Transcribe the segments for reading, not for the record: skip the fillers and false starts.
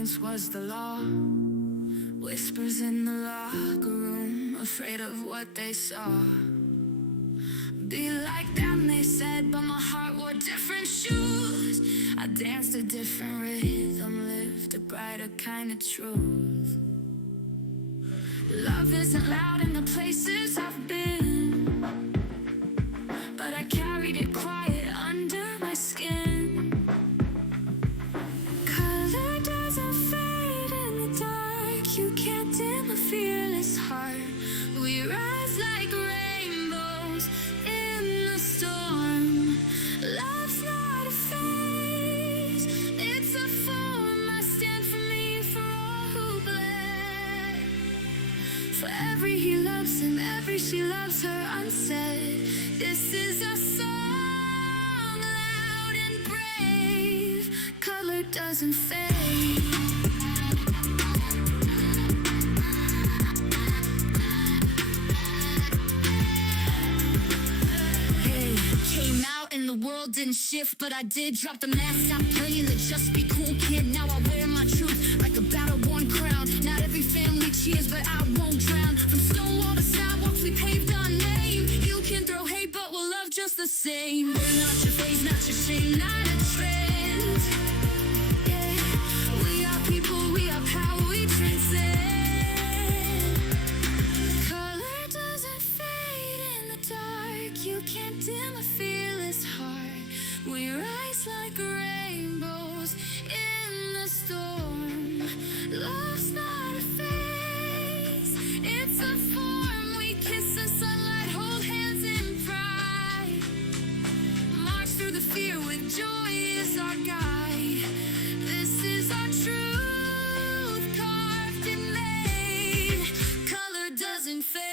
silence was the law. Whispers in the locker room, afraid of what they saw. Be like them, they said, but my heart wore different shoes. I danced a different rhythm, lived a brighter kind of truth. Love isn't loud in the places I've been, but I carried it quiet under my skin. Color doesn't fade in the dark, you can't dim a fearless heart. We rise like rainbows in the storm. Love's not a phase, it's a form. I stand for me, for all who bled. For every he loves him, every she loves her unsaid. This is a song, loud and brave. Color doesn't fade. Hey, came out and the world didn't shift, but I did drop the mask. Stop playing the just be cool kid. Now I wear my truth like a battle-worn crown. Not every family cheers, but I won't drown. From Stonewall to sidewalks, we paved our name. You can throw hate, but we'll love just the same. We're not your phase, not your shame, not a trend. Yeah, we are people, we are power, we transcend. Color doesn't fade in the dark, you can't dim a fearless heart. We rise like rainbows in the storm. Love's not a phase, it's a form. We kiss the sunlight, hold hands in pride. March through the fear with joy is our guide. This is our truth, carved and made. Color doesn't fade.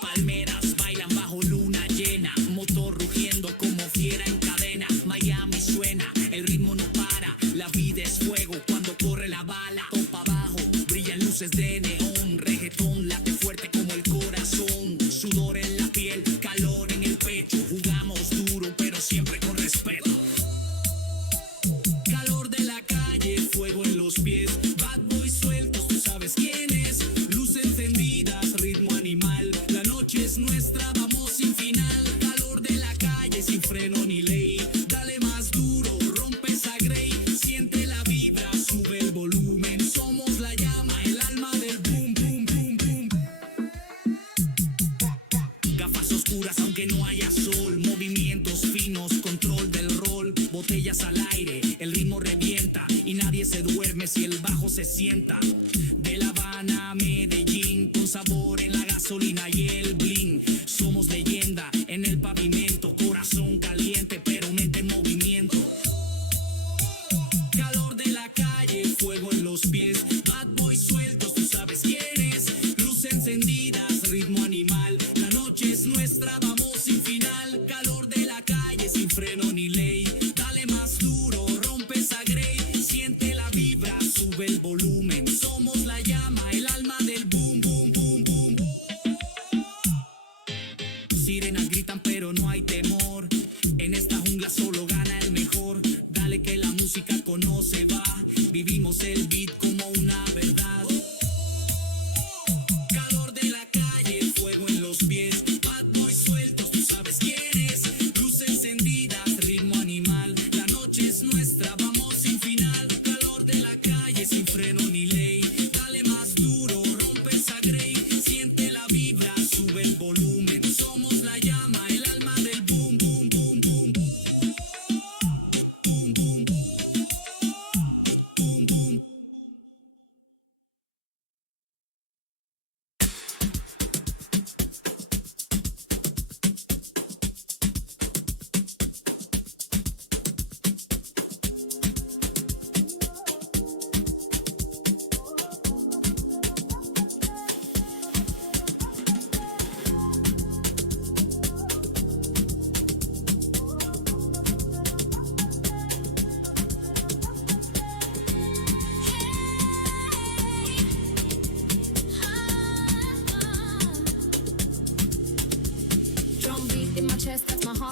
Palmeras bailan bajo luna llena, motor rugiendo como fiera en cadena. Miami suena, el ritmo no para, la vida es fuego cuando corre la bala. Topa abajo, brillan luces de neón, reggaetón late fuerte como el corazón. Sudor en la piel, calor en el pecho, jugamos duro pero siempre con respeto. Calor de la calle, fuego en los pies, bad boys sueltos, tú sabes quién es. Luces encendidas, ritmo animal, la noche es nuestra, vamos sin final. Calor de la calle, sin freno ni ley, dale más duro, rompe esa grey. Siente la vibra, sube el volumen, somos la llama, el alma del boom, boom, boom, boom. Gafas oscuras aunque no haya sol, movimientos finos, control del rol. Botellas al aire, el ritmo revienta y nadie se duerme si el bajo se sienta. De La Habana a Medellín, con sabor en la gasolina y el bling. Somos leyenda en el pavimento, corazón caliente pero mente en movimiento. Calor de la calle, fuego en los pies, bad boys sueltos, tú sabes quién es. Luces encendidas, ritmo animal, la noche es nuestra, vamos sin final. Calor de la calle, sin freno ni ley, dale más duro, rompe esa grey. Siente la vibra, sube el volumen, somos la llama, el alma del boom, boom, boom, boom.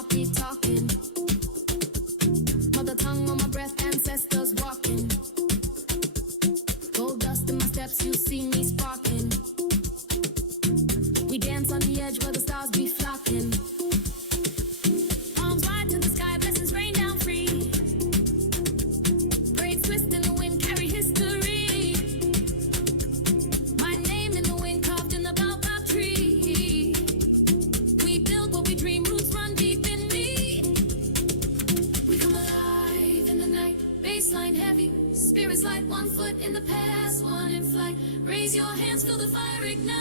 walkie-talking. Mother tongue on my breath, ancestors walking. Gold dust in my steps, you see me sparking. We dance on the edge where the stars be flocking. Palms wide to the sky, blessings rain down free. Braids twist in the wind, carry history. My name in the wind, carved in the baobab tree. We build what we dream, roots run deep in me. We come alive in the night, baseline heavy. Spirits light, 1 foot in the past, 1 in flight. Raise your hands, feel the fire ignite.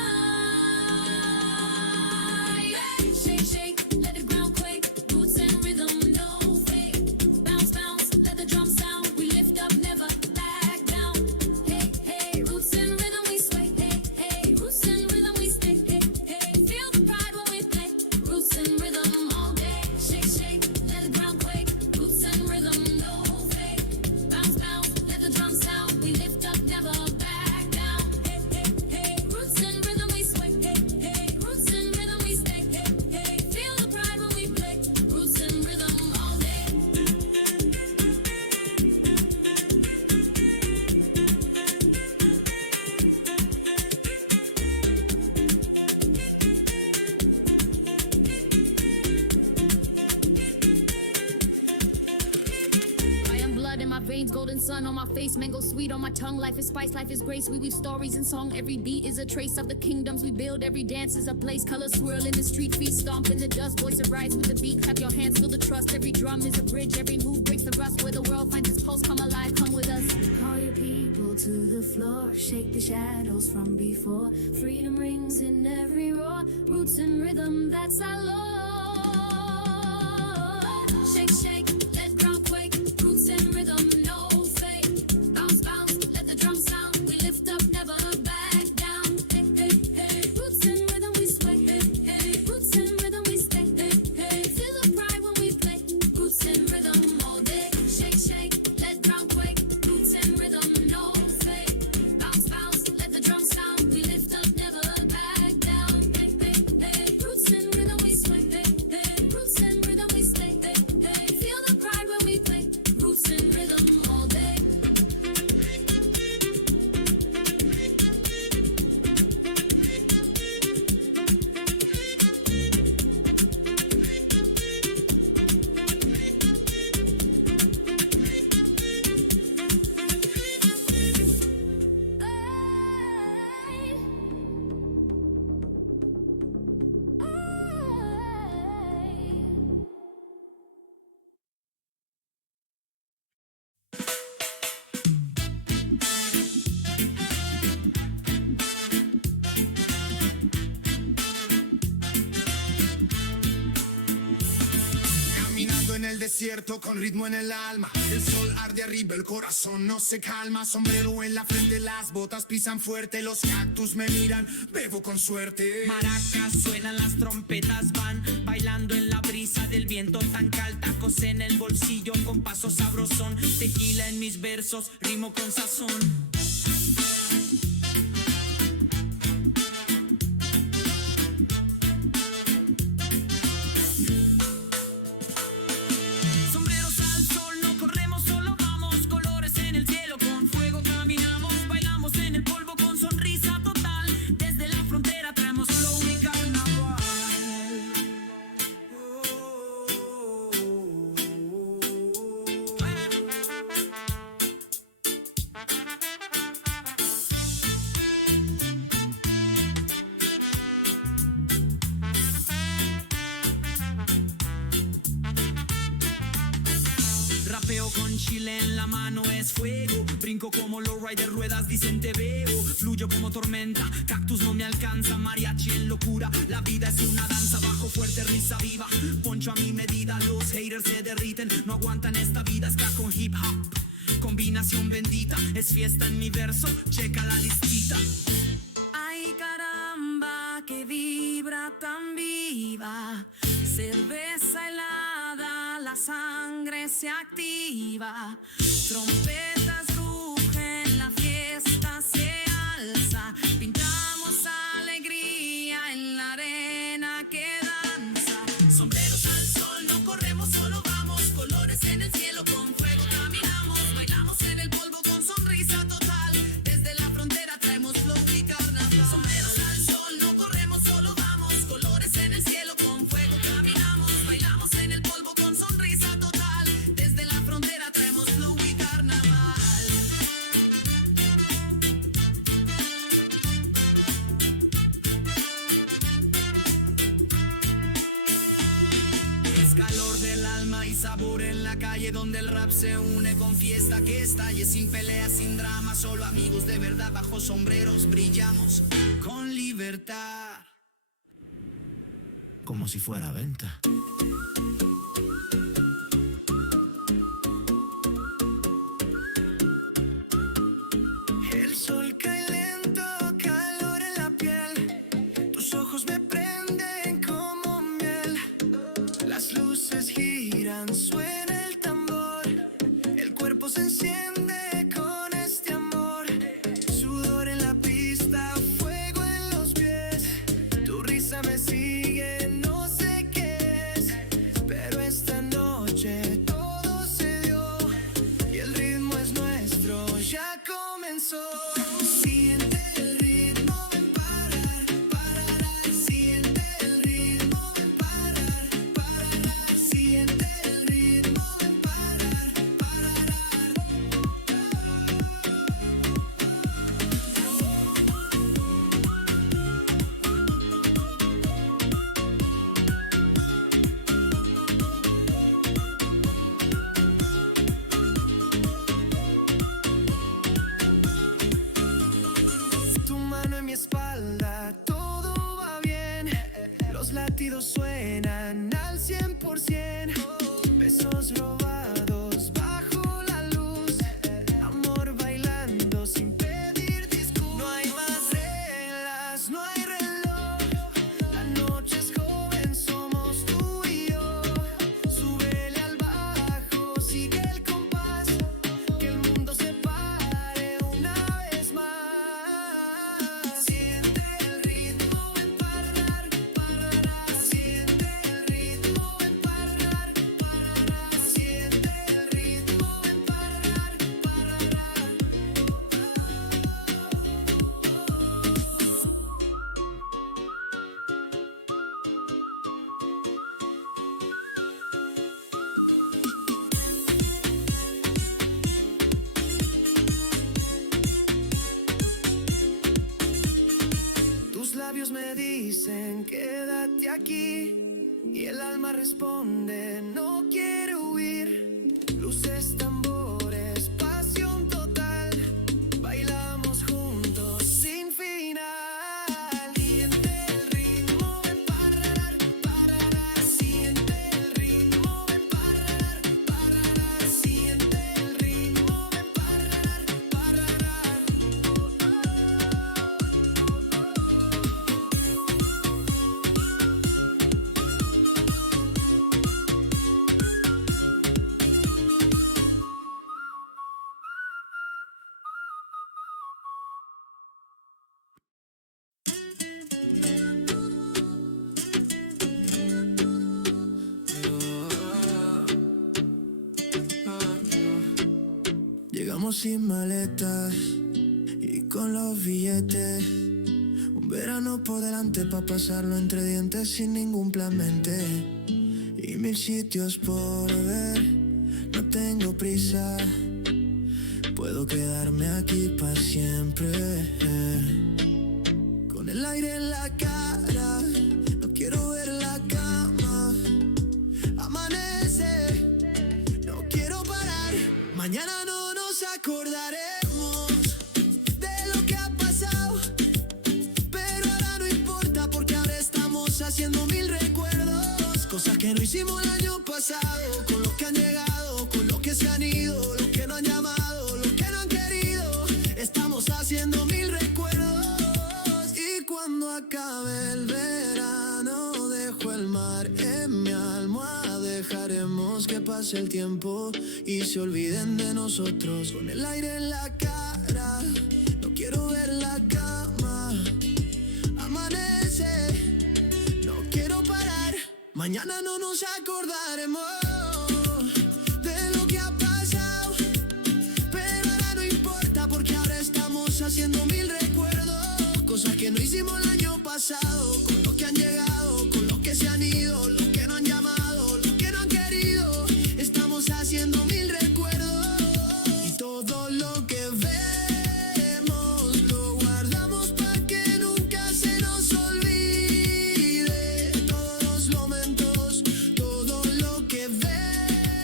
Shake, shake, let the ground quake. Roots and rhythm, no fake. Bounce, bounce, let the drum sound. We lift up, never back down. Hey, hey, roots and rhythm we sway. Hey, hey, roots and rhythm we stay. Hey, hey, feel the pride when we play. Roots and rhythm all day. Shake, shake, let the ground quake. Roots and rhythm, no fake. Bounce, bounce, let the drum sound. We lift up, never back down. Hey, hey, hey, roots and rhythm we sway. Hey, hey, roots and rhythm we stay. Hey, hey, feel the pride when we play. Roots and rhythm all day. I am blood in my veins, golden sun on my face, mango sweet on my tongue. Life is spice, life is grace. We weave stories in song. Every beat is a trace of the kingdoms we build. Every dance is a place. Colors swirl in the street, feet stomp in the dust. Voice arise with the beat. Clap your hands, feel the trust. Every drum is a bridge. Every move breaks the rust. Where the world finds its pulse, come alive, come with us. Call your people to the floor. Shake the shadows from before. Freedom rings in every roar. Roots and rhythm, that's our law. Shake, shake, let ground quake. Roots and rhythm, no fake. Bounce, bounce, let the drum sound. We lift up, never back down. Hey, hey, hey. Roots and rhythm we sway. Hey, hey. Roots and rhythm we stay. Hey, hey. Feel the pride when we play. Roots and rhythm all day. Shake, shake, let ground quake. Roots and rhythm, no fake. Bounce, bounce, let the drum sound. We lift up, never back down. Hey, hey, hey. Roots and rhythm we sway. Hey, hey. Roots and rhythm we stay. Hey, hey. Feel the pride when we play. Roots and rhythm all day. Caminando en el desierto con ritmo en el alma. El sol arde arriba, el corazón no se calma. Sombrero en la frente, las botas pisan fuerte. Los cactus me miran, bebo con suerte. Maracas suenan, las trompetas van bailando en la brisa del viento tan cal. Tacos en el bolsillo con paso sabrosón. Tequila en mis versos, rimo con sazón. Sombreros al sol, no corremos, solo vamos. Colores en el cielo, con fuego caminamos. Bailamos en el polvo con sonrisa total. Desde la frontera traemos flow y carnaval. Rapeo con chile en la mano, es fuego. Brinco como lowrider, ruedas dicen te veo. Fluyo como tormenta, cactus no me alcanza. Mariachi en locura, la vida es una danza. Bajo fuerte, risa viva, poncho a mi medida. Los haters se derriten, no aguantan esta vida. Ska con hip hop, combinación bendita. Es fiesta en mi verso, checa la listita. Ay, caramba, que vibra tan viva. Cerveza helada, la sangre se activa. Trompetas rugen, la fiesta se alza. Pintamos alegría en la arena que danza. Sombreros al sol, no sabor en la calle donde el rap se une con fiesta que estalle, sin peleas, sin drama, solo amigos de verdad, bajo sombreros brillamos con libertad. Como si fuera a venta. El sol cae lento, calor en la piel. Tus ojos me prenden como miel. Las luces giran, suena el tambor. El cuerpo se enciende con este amor. Sudor en la pista, fuego en los pies. Tu risa me sigue, no sé qué es. Pero esta noche todo se dio. Y el ritmo es nuestro, ya comenzó. Siente el ritmo, ven parar, parará. Siente el ritmo, ven parar, parará. Siente el ritmo, ven parar, parará. Tu mano en mi espalda, todo va bien. Los latidos suenan al 100%. Besos robados bajo la luz. Amor bailando sin pedir disculpas. No hay más reglas, no hay reloj. La noche es joven, somos tú y yo. Súbele al bajo, sigue el compás. Que el mundo se pare una vez más. Siente el ritmo, ven parar, parará. Siente el ritmo, ven parar, parará. Siente el ritmo, ven parar, parará. Tus labios me dicen quédate aquí y el alma responde no quiero huir. Luces, tambores, pasión total, bailamos juntos sin final. Siente el ritmo, ven parar, parará. Siente el ritmo, ven parar, parará. Siente el ritmo, ven parar, parará. Llegamos sin maletas y con los billetes. Un verano por delante pa' pasarlo entre dientes sin ningún plan mente. Y 1000 sitios por ver, no tengo prisa. Puedo quedarme aquí pa' siempre. Con el aire en la cara, no quiero ver la cama. Amanece, no quiero parar. Mañana no nos acordaremos de lo que ha pasado, pero ahora no importa porque ahora estamos haciendo 1000 recuerdos. Cosas que no hicimos el año pasado, con los que han llegado, con los que se han ido, los que no han llamado, los que no han querido. Estamos haciendo 1000 recuerdos. Y cuando acabe el verano dejo el mar en mi almohada. Dejaremos que pase el tiempo y se olviden de nosotros. Con el aire en la cara, no quiero ver la cama. Amanece, no quiero parar. Mañana no nos acordaremos de lo que ha pasado, pero ahora no importa porque ahora estamos haciendo 1000 recuerdos. Cosas que no hicimos el año pasado, con los que han llegado, con los que se han ido, los que no han llamado, los que no han querido. Estamos haciendo 1000 recuerdos. Y todo lo que vemos lo guardamos pa' que nunca se nos olvide. Todos los momentos, todo lo que vemos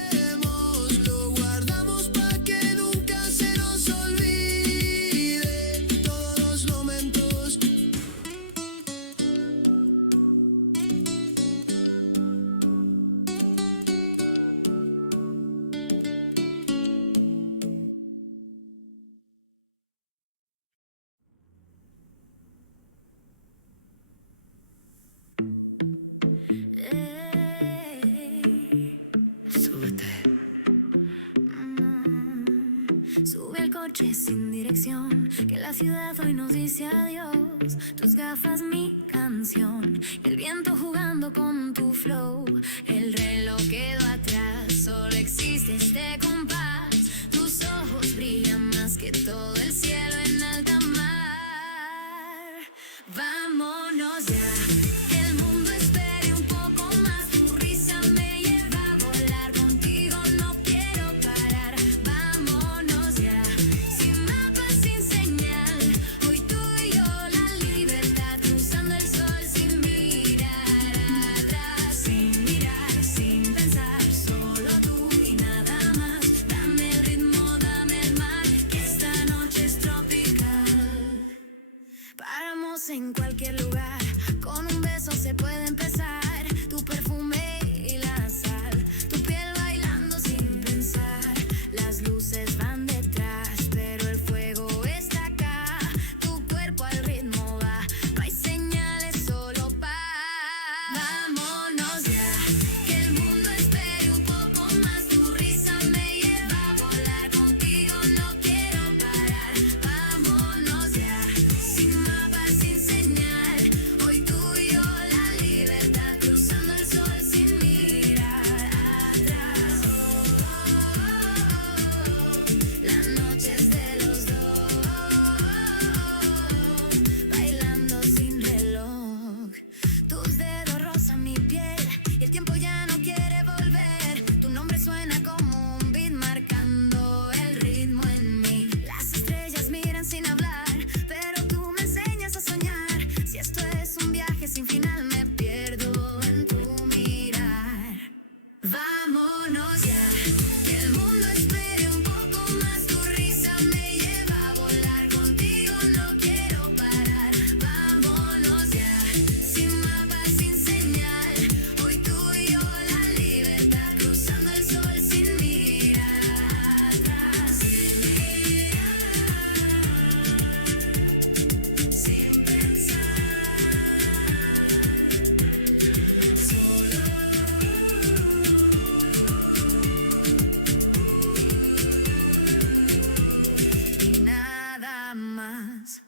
coche sin dirección, que la ciudad hoy nos dice adiós. Tus gafas mi canción, el viento jugando con tu flow. El reloj quedó atrás, solo existe este compás. Tus ojos brillan más que todo el cielo en alta mar. Vámonos ya, que el mundo espere un poco más. Tu risa me lleva a volar, contigo no quiero parar. Vámonos ya, sin mapa, sin señal. Hoy tú y yo la libertad, cruzando el sol sin mirar atrás. Sin mirar, sin pensar, solo tú y nada más. Dame el ritmo, dame el mar, que esta noche es tropical. Paramos en cualquier lugar, con un beso se puede empezar. Tu perfume y la sal, tu piel bailando sin pensar. Las luces van detrás, pero el fuego está acá. Tu cuerpo al ritmo va, no hay señales, solo paz. Vámonos ya, que el mundo espere un poco más. Tu risa me lleva a volar, contigo no quiero parar. Vámonos ya, sin mapa, sin señal. Hoy tú y yo la libertad, cruzando el sol sin mirar atrás. La noche es de los dos, bailando sin reloj. Tus dedos rozan mi piel y el tiempo ya no quiere volver. Tu nombre suena como un beat marcando el ritmo en mí. Las estrellas miran sin hablar, pero tú me enseñas a soñar. Si esto es un viaje sin final, me pierdo en tu mirar. Vámonos ya, que el mundo espere un poco más. Tu risa me lleva a volar, contigo no quiero parar. Vámonos ya, sin mapa, sin señal. Hoy tú y yo la libertad, cruzando el sol sin mirar atrás. Sin mirar, sin pensar, solo y nada más.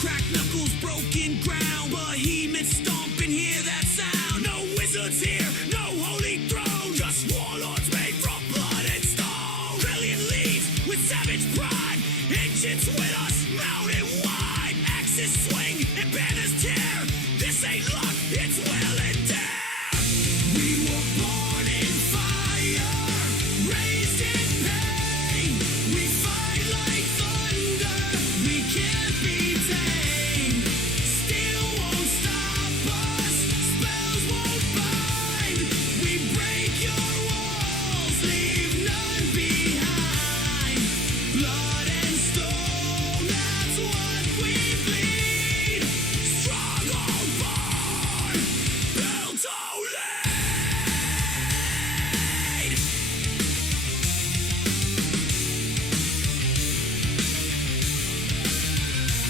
Crack knuckles, broken ground, behemoths stomping, hear that sound. No wizards here, no holy throne, just warlords made from blood and stone. Brilliant leaves with savage pride, ancients with us, mountain wide. Axes swing and banners tear, this ain't luck, it's will and dare. We were born in fire, raised in pain. We fight like thunder, we can't be tamed. Steel won't stop us, spells won't bind. We break your walls, leave none behind. Blood and stone, that's what we bleed. Stronghold born, built to lead.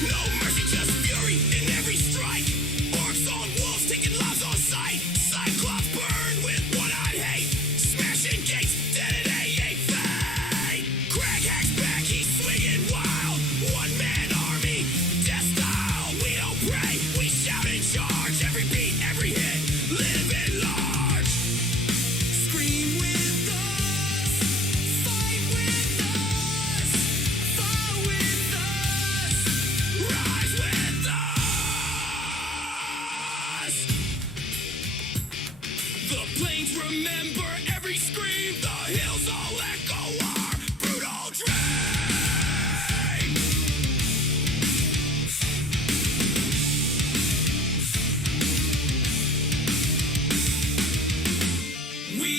No mercy, just fury in every strike. Orcs on wolves, taking lives on sight. Cyclops burn with one-eyed hate. Smashing gates, dead at AA fate. Crag hacks back, he's swinging wild. One-man army, death style. We don't pray, we shout in charge. Every beat, every hit, live in large. Scream with us, fight with us, fall with us, rise with us. The plains remember every scream, the hills all echo our brutal dream. We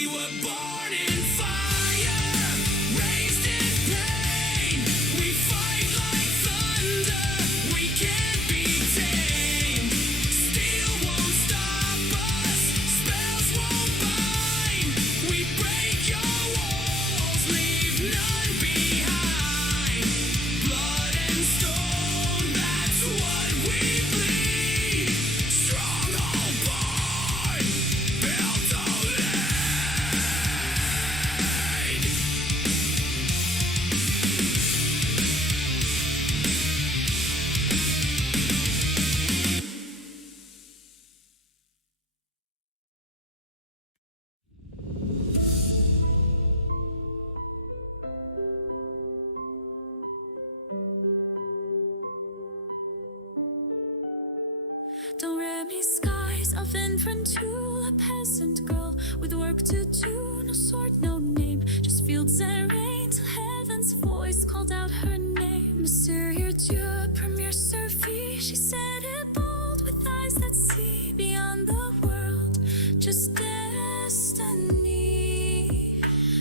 Don't wear me skies, elfin friend to a peasant girl with work to do, no sword, no name, just fields and rain till heaven's voice called out her name. Monsieur Dieu, premier Survie, she said it bold with eyes that see beyond the world, just destiny.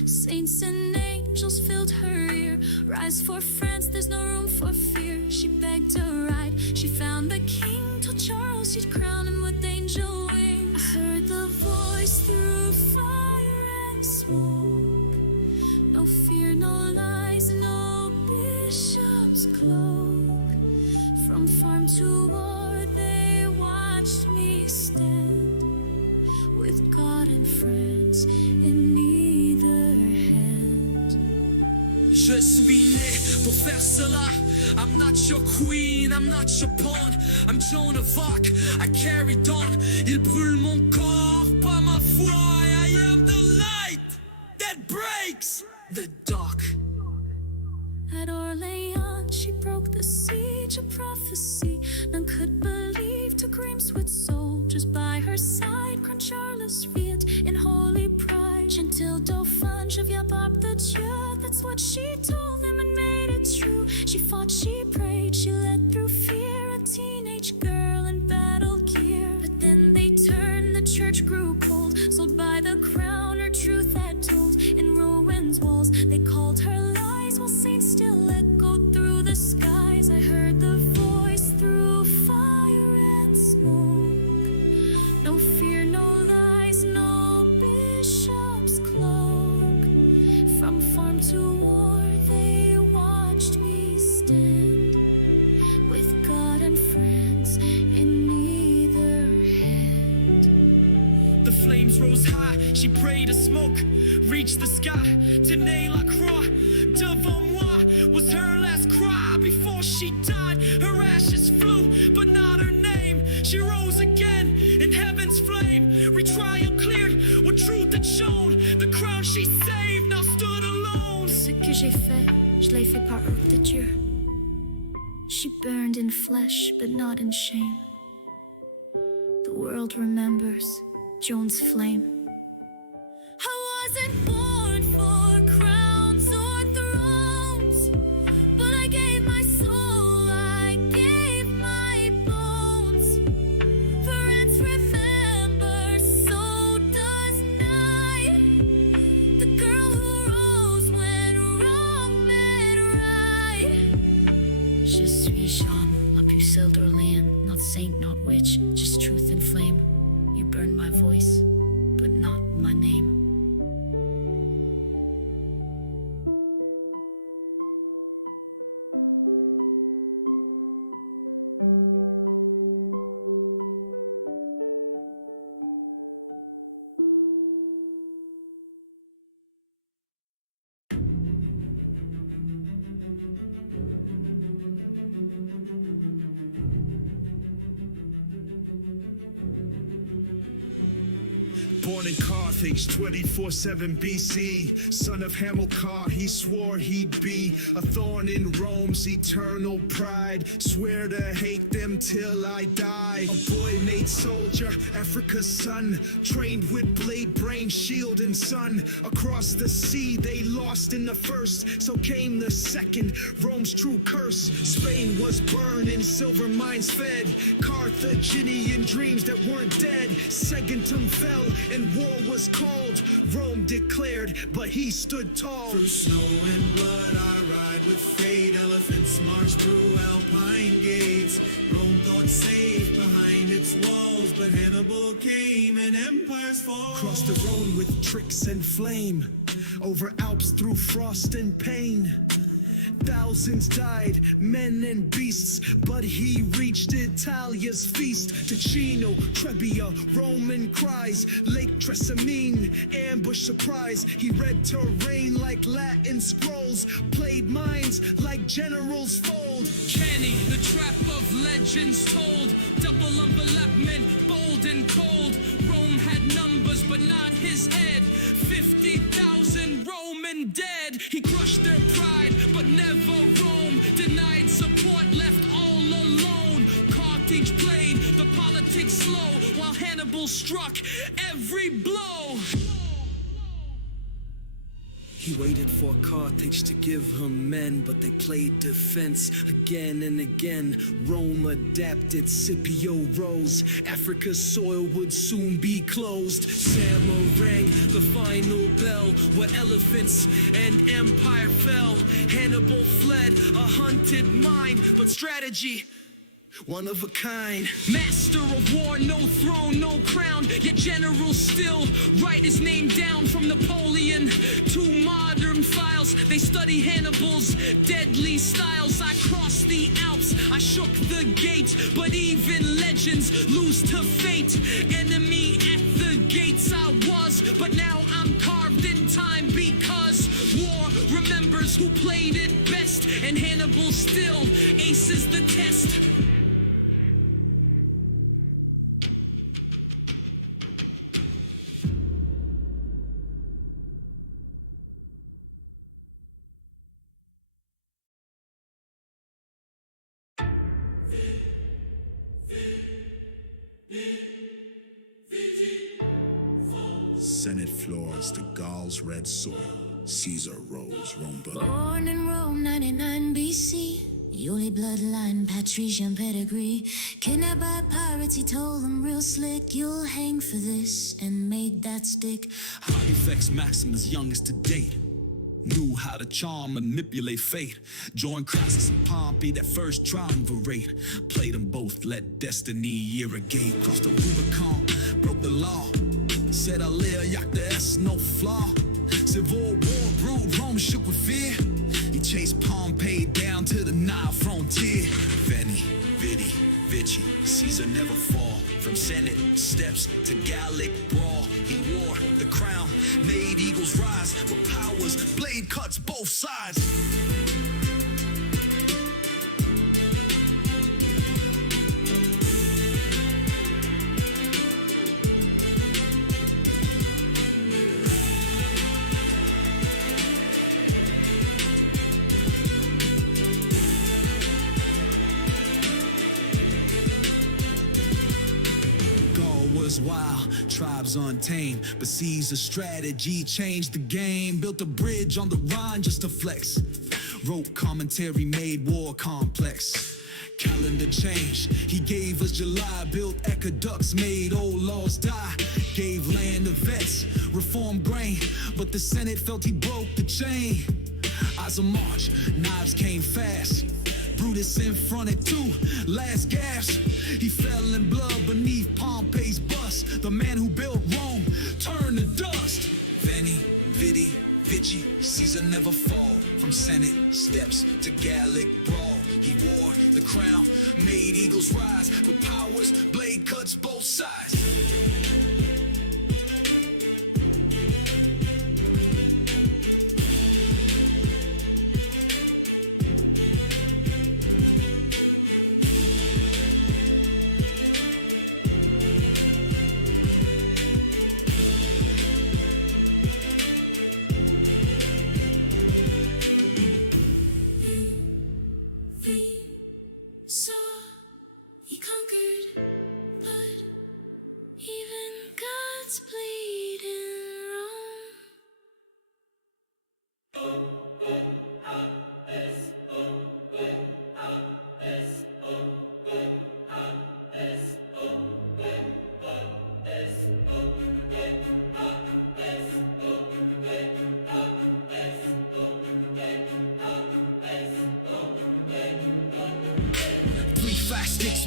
Saints and angels filled her ear. Rise for France, there's no room for fear. She begged a ride, she found the king, told Charles she'd crown him with angel wings. Heard the voice through fire and smoke. No fear, no lies, no bishop's cloak. From farm to war, they watched me stand, with God and friends in either hand. Je suis né pour faire cela. I'm not your queen, I'm not your pawn. I'm Joan of Arc, I carried on. Il brûle mon corps, pas ma foi. I am the light that breaks the dark. At Orleans, she broke the siege, a prophecy none could believe. Took Reims with soldiers by her side. Crowned Charles Riet in holy pride. Gentil Dauphin, je viens par the Dieu. That's what she told them and made it true. She fought, she prayed, she led through fear. A teenage girl in battle gear. But then they turned, the church grew cold. Sold by the crown, her truth had told. In ruins walls, they called her lies, while saints still echoed through the skies. I heard the voice through fire and smoke. No fear, no lies, no bishop's cloak. From farm to war, they watched me stand, with God and friends in either hand. The flames rose high, she prayed a smoke reached the sky. Tenez la croix devant moi was her last cry. Before she died, her ashes flew, but not her name. She rose again in heaven's flame. Retrial cleared what truth had shown. The crown she saved now stood alone. Ce que j'ai fait, je l'ai fait par ordre de Dieu. She burned in flesh, but not in shame. The world remembers Joan's flame. I wasn't born for crowns or thrones, but I gave my soul, I gave my bones. France remembers, so does night. The girl who rose when wrong met right. Je suis Jeanne, la pucelle d'Orléans, not saint, not witch, just truth and flame. You burned my voice, but not my name. Born in Carthage, 24/7 BC. Son of Hamilcar, he swore he'd be a thorn in Rome's eternal pride. Swear to hate them till I die. A boy made soldier, Africa's son. Trained with blade, brain, shield, and sun. Across the sea, they lost in the first. So came the second, Rome's true curse. Spain was burned and silver mines fed. Carthaginian dreams that weren't dead. Saguntum fell and war was called. Rome declared, but he stood tall. Through snow and blood I ride with fate. Elephants march through alpine gates. Rome thought safe behind its walls, but Hannibal came and empires fall. Crossed the Rhone with tricks and flame. Over Alps through frost and pain. Thousands died, men and beasts, but he reached Italia's feast. Ticino, Trebia, Roman cries, Lake Trasimene, ambush surprise. He read terrain like Latin scrolls, played minds like generals fold. Kenny, the trap of legends told. Double envelopment, bold and cold. Rome had numbers, but not his head. 50,000 Roman dead. He crushed their pride, but never Rome. Denied support, left all alone. Carthage played the politics slow while Hannibal struck every blow. He waited for Carthage to give him men, but they played defense again and again. Rome adapted, Scipio rose. Africa's soil would soon be closed. Samuel rang the final bell, where elephants and empire fell. Hannibal fled, a hunted mind, but strategy one of a kind. Master of war, no throne, no crown, yet general still write his name down. From Napoleon to modern files, they study Hannibal's deadly styles. I crossed the Alps, I shook the gates, but even legends lose to fate. Enemy at the gates I was, but now I'm carved in time, because war remembers who played it best, and Hannibal still aces the test. Senate floors, the Gauls' red soil. Caesar rose, Rome but Born in Rome, 99 BC. Yuli bloodline, patrician pedigree. Kidnapped by pirates, he told them real slick, you'll hang for this, and made that stick. Pontifex Maximus, youngest to date, knew how to charm and manipulate fate. Joined Crassus and Pompey, that first triumvirate. Played them both, let destiny irrigate. Crossed the Rubicon, broke the law. Said Alia, Yacta S, no flaw. Civil war brewed, Rome shook with fear. He chased Pompey down to the Nile frontier. Veni, Vidi, Vici, Caesar never fall. From Senate steps to Gallic brawl, he wore the crown, made eagles rise. But powers, blade cuts both sides. Wild, tribes untamed, but Caesar's strategy changed the game. Built a bridge on the Rhine just to flex. Wrote commentary, made war complex. Calendar change, he gave us July. Built aqueducts, made old laws die. Gave land to vets, reformed grain, but the Senate felt he broke the chain. Eyes a march, knives came fast. Brutus in front at two, last gasp. He fell in blood beneath Pompey's bust. The man who built Rome turned to dust. Veni, Vidi, Vici, Caesar never fall. From Senate steps to Gallic brawl, he wore the crown, made eagles rise. With powers, blade cuts both sides. So he conquered, but even gods bleed in Rome.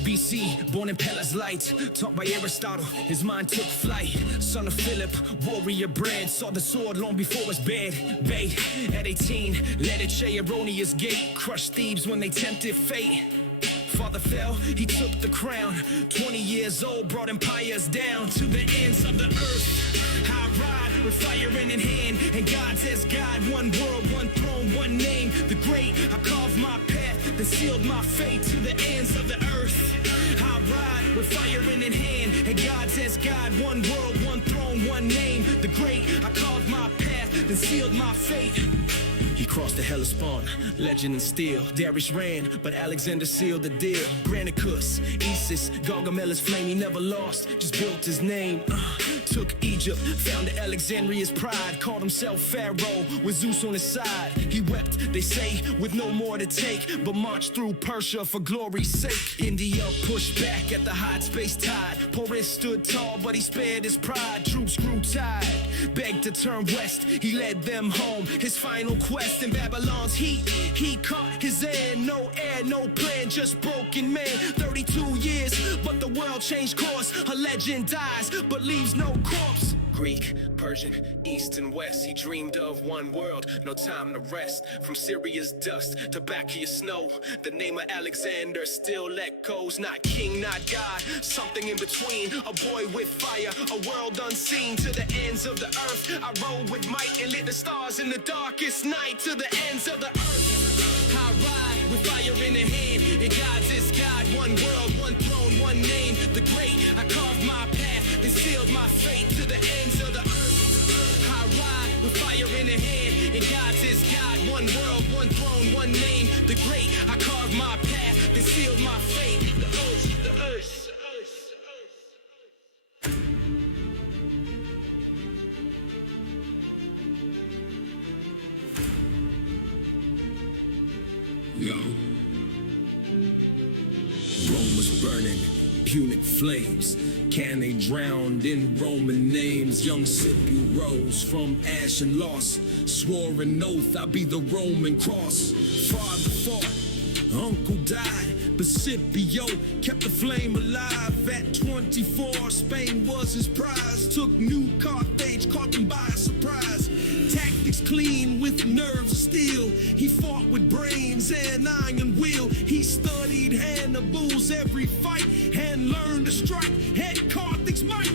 BC, born in Palace Light, taught by Aristotle, his mind took flight. Son of Philip, warrior bred, saw the sword long before his bed. Bait, at 18, led at Chaeronia's gate, crushed thieves when they tempted fate. Father fell, he took the crown, 20 years old, brought empires down to the ends of the earth. I ride with fire in hand, and God says God, one world, one throne, one name, the great. I carved my path, then sealed my fate to the ends of the earth. I ride with fire in hand, and God says God, one world, one throne, one name, the great. I carved my path, then sealed my fate. He crossed the Hellespont, legend and steel. Darius ran, but Alexander sealed the deal. Granicus, Isis, Gargamella's flame, he never lost, just built his name. Took Egypt, founded Alexandria's pride, called himself Pharaoh with Zeus on his side. He wept, they say, with no more to take, but marched through Persia for glory's sake. India pushed back at the hot space tide. Porus stood tall, but he spared his pride. Troops grew tired, begged to turn west. He led them home, his final quest in Babylon's heat. He caught his end, no air, no plan, just broken man. 32 years, but the world changed course. A legend dies, but leaves no corpse. Greek, Persian, East and West, he dreamed of one world, no time to rest. From Syria's dust to Bacchia's snow, the name of Alexander still echoes. Not king, not God, something in between. A boy with fire, a world unseen. To the ends of the earth, I rode with might and lit the stars in the darkest night. To the ends of the earth, I ride with fire in the hand, and God's is God. One world, one throne, one name, the great. I carved my path and sealed my fate. To the ends of the earth, I ride with fire in the hand, and God's is God. One world, one throne, one name, the great. I carved my path and sealed my fate. The earth, the earth. Yo. Rome was burning, Punic flames. Can they drown in Roman names? Young Scipio rose from ash and loss. Swore an oath I'd be the Roman cross. Father fought, uncle died, but Scipio kept the flame alive. At 24, Spain was his prize. Took New Carthage, caught them by surprise. Tactics clean with nerves of steel. He fought with brains and iron will. He studied Hannibal's every fight and learned to strike at Carthage's might.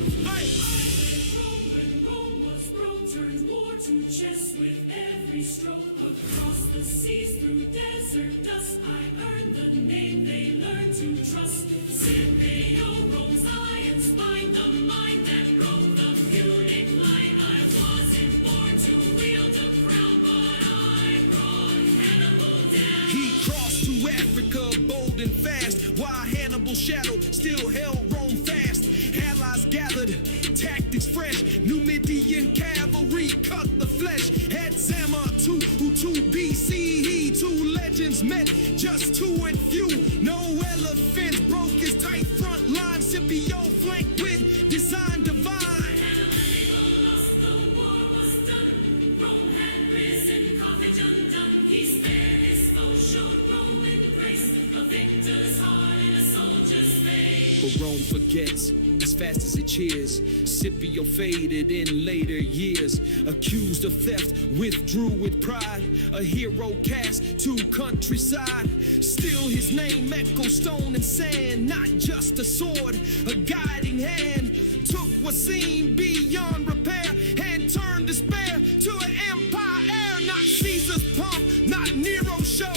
Rome was broke, turned war to chess with every stroke. Across the seas, through desert dust, I earned the name they learned to trust. Scipio, Rome's iron spine, the mind that broke the Punic line. I wasn't born to wield a crown, but I brought Hannibal down. He crossed to Africa, bold and fast, while Hannibal's shadow still held Rome fast. Allies gathered, tactics fresh, Numidian cavalry cut the flesh. At Zama 2 BCE, two legends met, just two and few. No elephants broke his tight front line. Scipio flanked with design divine. Hannibal lost, the war was done. Rome had risen, Carthage undone. He spared his foe, showed Roman grace. A victor's heart in a soldier's face. But Rome forgets as fast as it cheers. Scipio faded in later years. Accused of theft, withdrew with pride. A hero cast to countryside. Still his name echoes stone and sand. Not just a sword, a guiding hand. Took what seemed beyond repair and turned despair to an empire. Not Caesar's pomp, not Nero's show,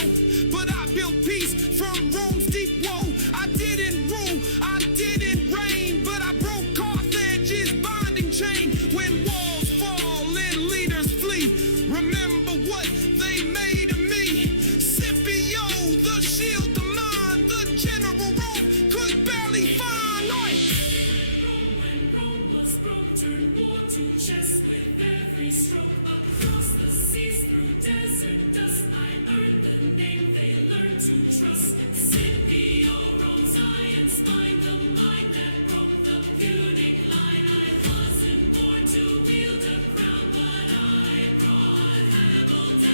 but I built peace from Rome's deep woe. I didn't rule, I didn't reign, but I broke Carthage's binding chain. When walls fall and leaders flee, remember what they made of me. Scipio, the shield, the mind, the general Rome could barely find. When Rome was broke, turned war to chess with every stroke. Across the seas, through desert dust, I earned the name they learned to trust. Scipio, Rome's iron spine, the mind that broke the Punic line. I wasn't born to wield a crown, but I brought Hannibal down.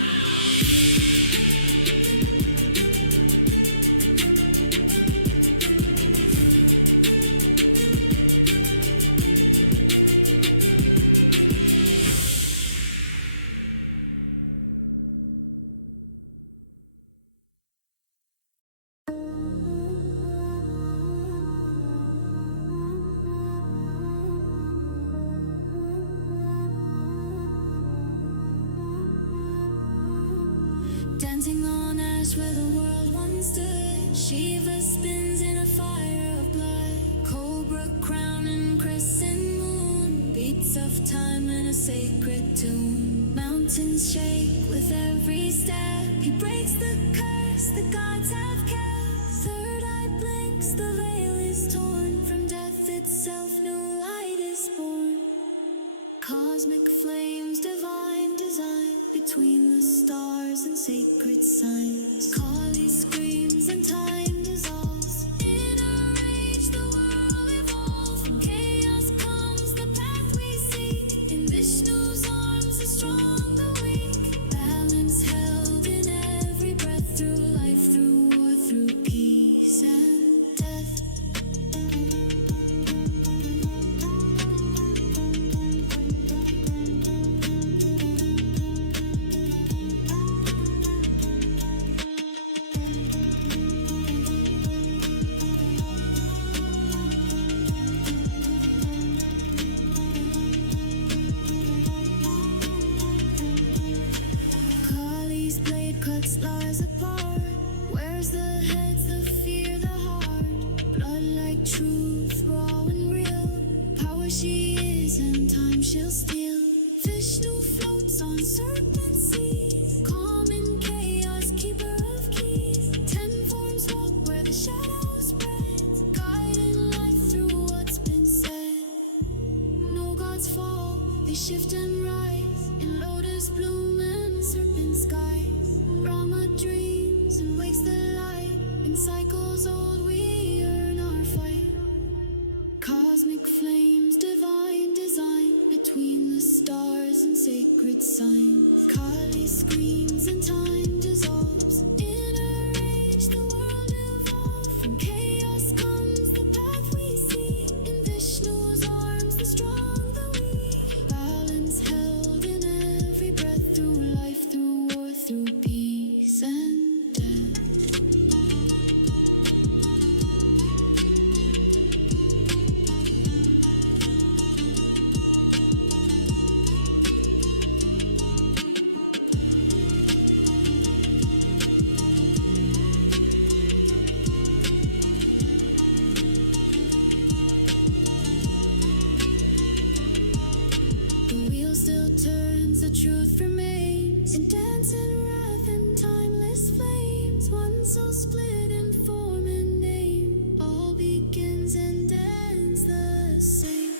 Dancing on ash where the world once stood. Shiva spins in a fire of blood. Cobra crown and crescent moon. Beats of time in a sacred tune. Mountains shake with every step. He breaks the curse the gods have kept. Third eye blinks, the veil is torn. From death itself, new light is born. Cosmic flames, divine design. Between the stars and sacred signs. Kali screams and time dissolves. In a rage, the world evolves. From chaos comes the path we seek. In Vishnu's arms, the strong, the weak. Balance held in every breath. Through life, through war, through peace and death. Kali's blade cuts lies apart. Where's the heads, the fear, the heart? Blood like truth, raw and real. Power she is and time she'll steal. Vishnu floats on serpent seas. Calm in chaos, keeper of keys. 10 forms walk where the shadows spread. Guiding life through what's been said. No gods fall, they shift and rise. In lotus bloom and serpent skies. Brahma dreams and wakes the light. In cycles old we earn our fight. Cosmic flames, divine design. Between the stars and sacred signs. Kali screams and time dissolves. In a rage the world evolves. From chaos comes the path we see. In Vishnu's arms the strong, the weak. Balance held in every breath. Through life, through war, through peace and death. The wheel still turns, the truth remains. In dance and wrath and timeless flames. One soul split in form and name. All begins and ends the same.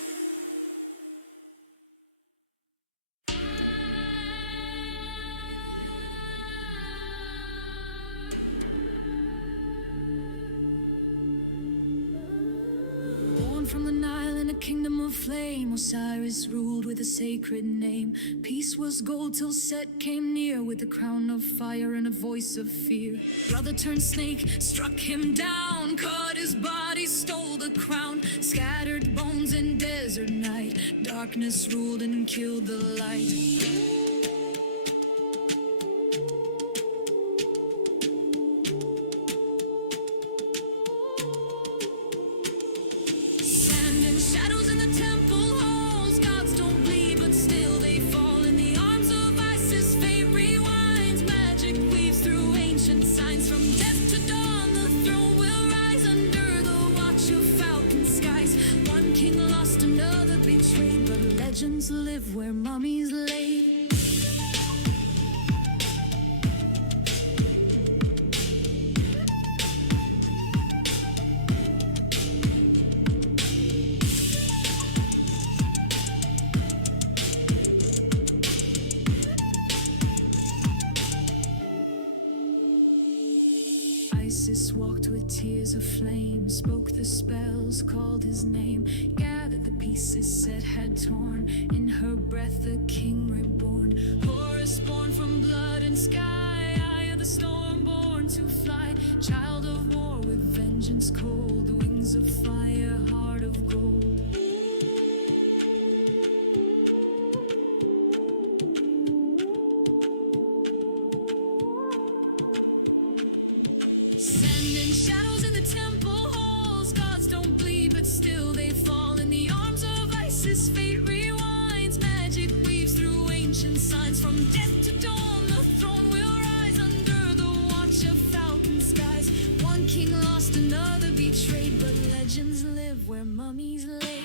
Born from the Nile in a kingdom of flame, Osiris ruled with a sacred name. Peace was gold till Set came near, with a crown of fire and a voice of fear. Brother turned snake, struck him down, cut his body, stole the crown. Scattered bones in desert night, darkness ruled and killed the light. Sand and shadows in the temple halls. Gods don't bleed, but still they fall. In the arms of Isis, fate rewinds. Magic weaves through ancient signs. From death to dawn, the throne will rise. Under the watch of falcon skies. One king lost, another betrayed. But legends live where mummies lay. Isis walked with tears of flame, spoke the spells, called his name, gathered the pieces Set had torn. In her breath the king reborn. Horus born from blood and sky, eye of the storm born to fly. Child of war with vengeance cold, wings of fire, heart of gold. Sand and shadows in the temple halls. Gods don't bleed, but still they fall. In the arms of Isis, fate rewinds. Magic weaves through ancient signs. From death to dawn, the throne will rise. Under the watch of falcon skies. One king lost, another betrayed. But legends live where mummies lay.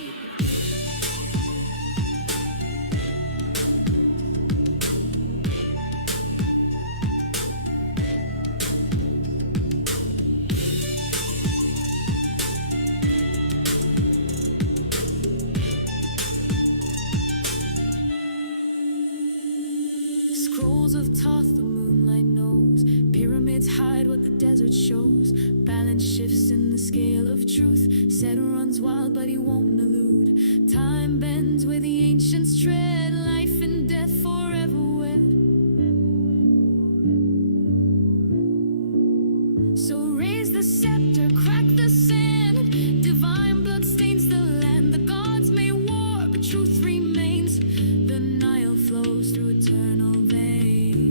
shifts in the scale of truth. Said runs wild, but he won't elude. Time bends where the ancients tread. Life and death forever wed. So raise the scepter, crack the sand. Divine blood stains the land. The gods may war, but truth remains. The Nile flows through eternal veins.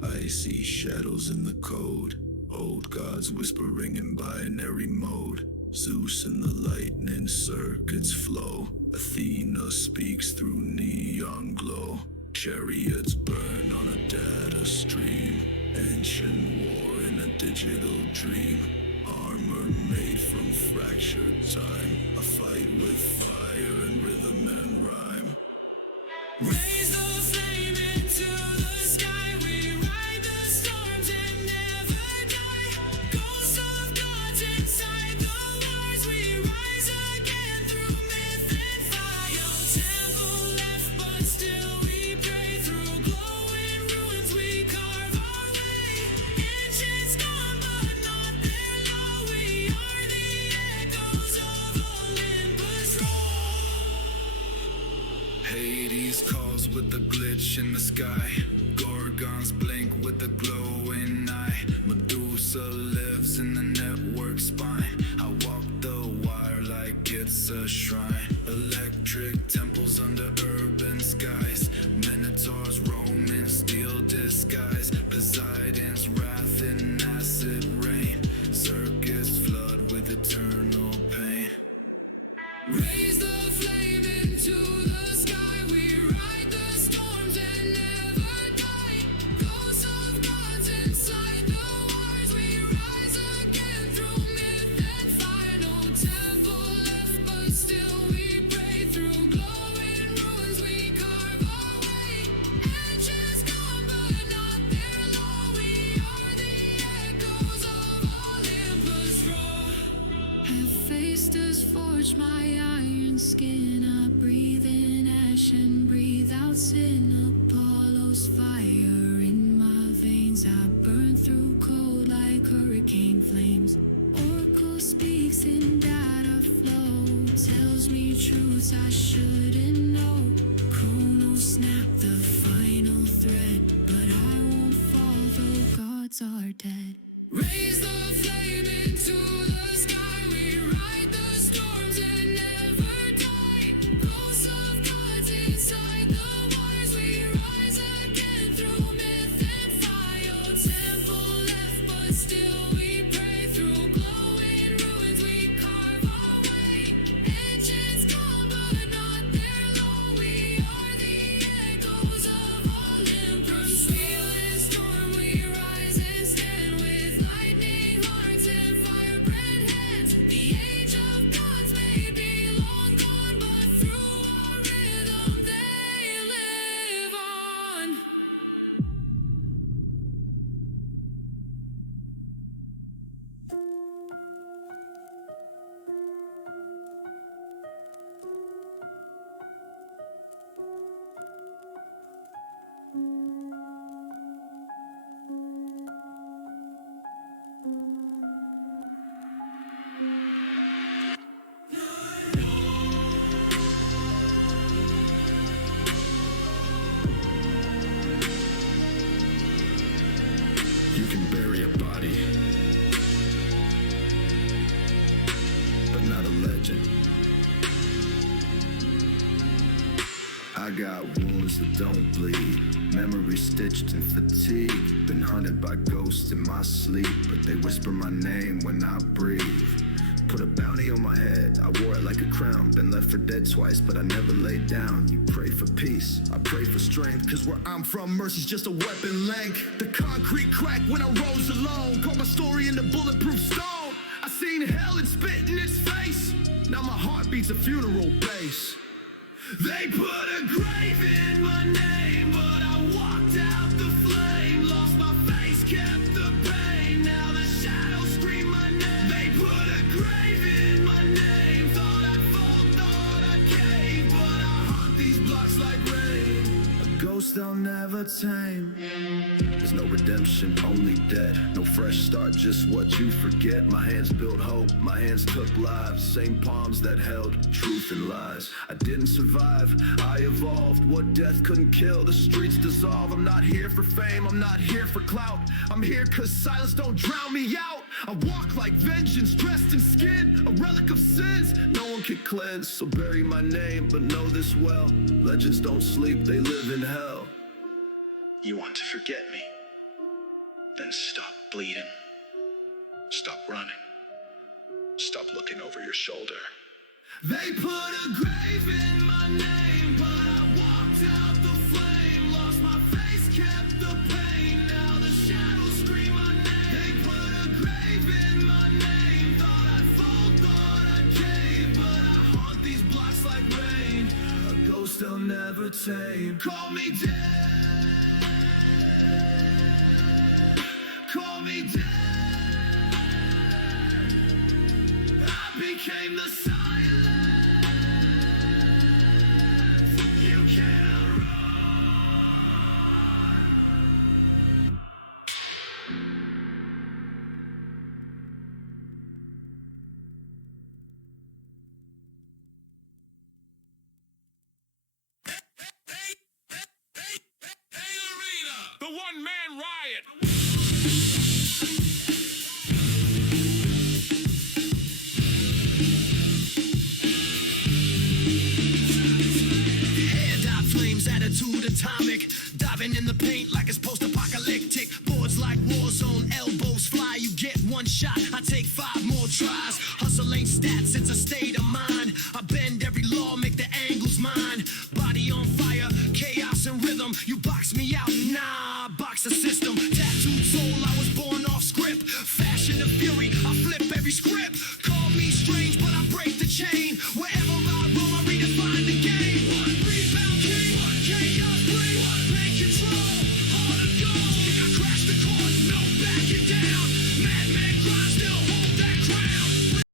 I see shadows in the code, old gods whispering in binary mode. Zeus in the lightning circuits flow. Athena speaks through neon glow. Chariots burn on a data stream. Ancient war in a digital dream. Armor made from fractured time. A fight with fire and rhythm and rhyme. Raise the flame into the sky. We ride the storms and never die. Ghosts of gods inside the wars. We rise again through myth and fire. Temple left, but still we pray. Through glowing ruins we carve our way. Ancients gone, but not their law. We are the echoes of Olympus roar. Hades calls with the glitch in the sky. Gorgons blink with the glowing eye. Medusa lives in the network spine. I walk the wire like it's a shrine. Electric temples under urban skies. Minotaurs roam in steel disguise. Poseidon's wrath in acid rain. Circuits flood with eternal pain. Raise the flame into the sky. We ride the storms and never die. Ghosts of gods inside the wars. We rise again through myth and fire. No temple left, but still we pray. Through glowing ruins we carve our way. Ancients gone, but not their law. We are the echoes of Olympus roar. Have faced us, forged my iron skin. I breathe in ash and breathe out sin. Apollo's fire in my veins. I burn through cold like hurricane flames. Oracle speaks in data flow. Tells me truths I shouldn't know. Chronos snap the final thread. But I won't fall though gods are dead. Raise the flame into the sky. We ride the storms and never die. Ghosts of gods inside the wars. We rise again through myth and fire. Temple left, but still we pray. Through glowing ruins we carve our way. Ancients gone, but not their law. We are the echoes of Olympus. Feel and storm, we rise and stand with lightning hearts and firebrand hands. The age of gods may be long gone, but through our rhythm they live on. You can bury a body, but not a legend. I got wounds that don't bleed, memories stitched in fatigue. Been hunted by ghosts in my sleep, but they whisper my name when I breathe. Put a bounty on my head, I wore it like a crown. Been left for dead twice, but I never laid down. You pray for peace, I pray for strength, cause where I'm from, mercy's just a weapon length. The concrete cracked when I rose alone. Caught my story in the bulletproof stone. I seen hell and spit in its face. Now my heart beats a funeral bass. They put a grave in my name, but I walked out the flame. Lost my face, kept the they'll never tame. There's no redemption, only debt. No fresh start, just what you forget. My hands built hope, my hands took lives. Same palms that held truth and lies. I didn't survive, I evolved. What death couldn't kill, the streets dissolve. I'm not here for fame, I'm not here for clout. I'm here cause silence don't drown me out. I walk like vengeance, dressed in skin, a relic of sins no one can cleanse. So bury my name, but know this well. Legends don't sleep, they live in hell. You want to forget me? Then stop bleeding. Stop running. Stop looking over your shoulder. They put a grave in my name, but I walked out the flame. Lost my face, kept the pain. Now the shadows scream my name. They put a grave in my name. Thought I'd fall, thought I'd cave, but I haunt these blocks like rain. A ghost they'll never tame. Call me dead. Call me dead. I became the silence. You cannot run. The one-man riot. Head-out flames, attitude atomic. Diving in the paint like it's post-apocalyptic. Boards like war zone, elbows fly. You get one shot, I take 5 more tries. Hustle ain't stats, it's a state of mind. I bend every law, make the angles mine. Body on fire, chaos and rhythm. You box me out, nah, I box the system. Tattooed soul, I was born off script. Fashion and fury, I flip every script. Call me strange, but I break the chain. Wherever I roam, I redefine the game. One rebound king, one chaos bling, one pain control.